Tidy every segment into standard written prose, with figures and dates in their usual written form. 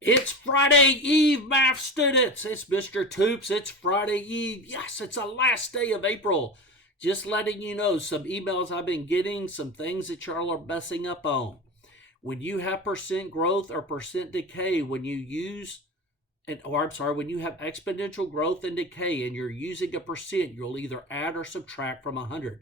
It's Friday Eve, math students. It's Mr. Toops. It's Friday Eve. Yes, it's the last day of April. Just letting you know some emails I've been getting, some things that y'all are messing up on. When you have percent growth or percent decay, when you use, when you have exponential growth and decay and you're using a percent, you'll either add or subtract from 100.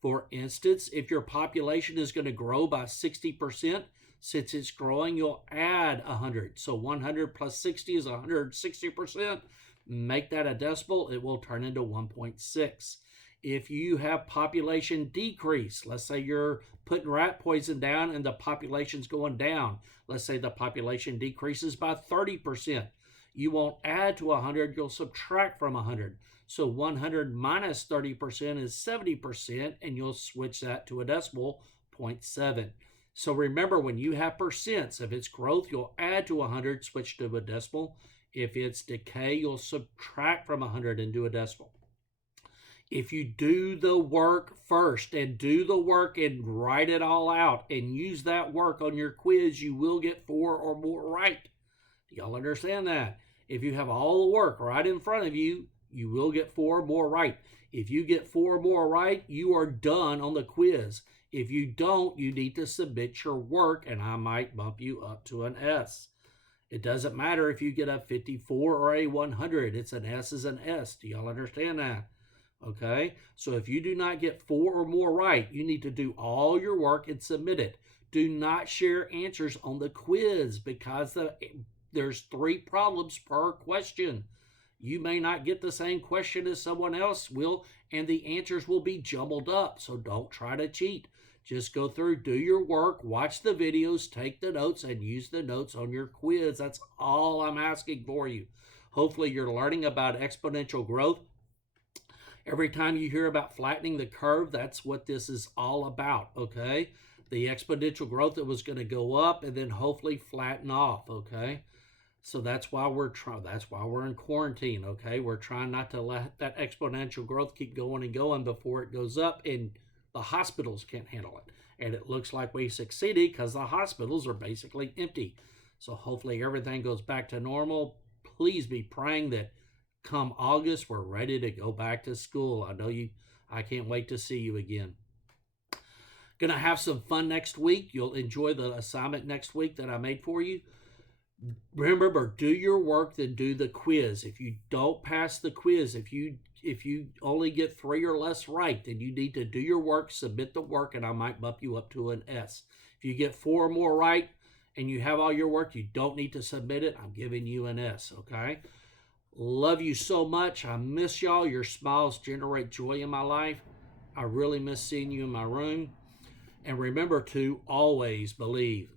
For instance, if your population is going to grow by 60%, since it's growing, you'll add 100. So 100 plus 60 is 160%. Make that a decimal, it will turn into 1.6. If you have population decrease, let's say you're putting rat poison down and the population's going down. Let's say the population decreases by 30%. You won't add to 100, you'll subtract from 100. So 100 minus 30% is 70%, and you'll switch that to a decimal, 0.7. So remember, when you have percents, if it's growth, you'll add to 100, switch to a decimal. If it's decay, you'll subtract from 100 and do a decimal. If you do the work first and do the work and write it all out and use that work on your quiz, you will get 4 or more right. Do y'all understand that? If you have all the work right in front of you, you will get 4 more right. If you get 4 more right, you are done on the quiz. If you don't, you need to submit your work, and I might bump you up to an S. It doesn't matter if you get a 54 or a 100. It's an S is an S. Do y'all understand that? Okay? So if you do not get 4 or more right, you need to do all your work and submit it. Do not share answers on the quiz because there's 3 problems per question. You may not get the same question as someone else will, and the answers will be jumbled up. So don't try to cheat. Just go through, do your work, watch the videos, take the notes, and use the notes on your quiz. That's all I'm asking for you. Hopefully you're learning about exponential growth. Every time you hear about flattening the curve, that's what this is all about, okay? The exponential growth that was going to go up and then hopefully flatten off, okay? So that's why we're in quarantine, okay? We're trying not to let that exponential growth keep going and going before it goes up, and the hospitals can't handle it. And it looks like we succeeded because the hospitals are basically empty. So hopefully everything goes back to normal. Please be praying that come August, we're ready to go back to school. I can't wait to see you again. Gonna have some fun next week. You'll enjoy the assignment next week that I made for you. Remember, do your work, then do the quiz. If you don't pass the quiz, if you only get 3 or less right, then you need to do your work, submit the work, and I might bump you up to an S. If you get 4 or more right and you have all your work, you don't need to submit it. I'm giving you an S, okay? Love you so much. I miss y'all. Your smiles generate joy in my life. I really miss seeing you in my room. And remember to always believe.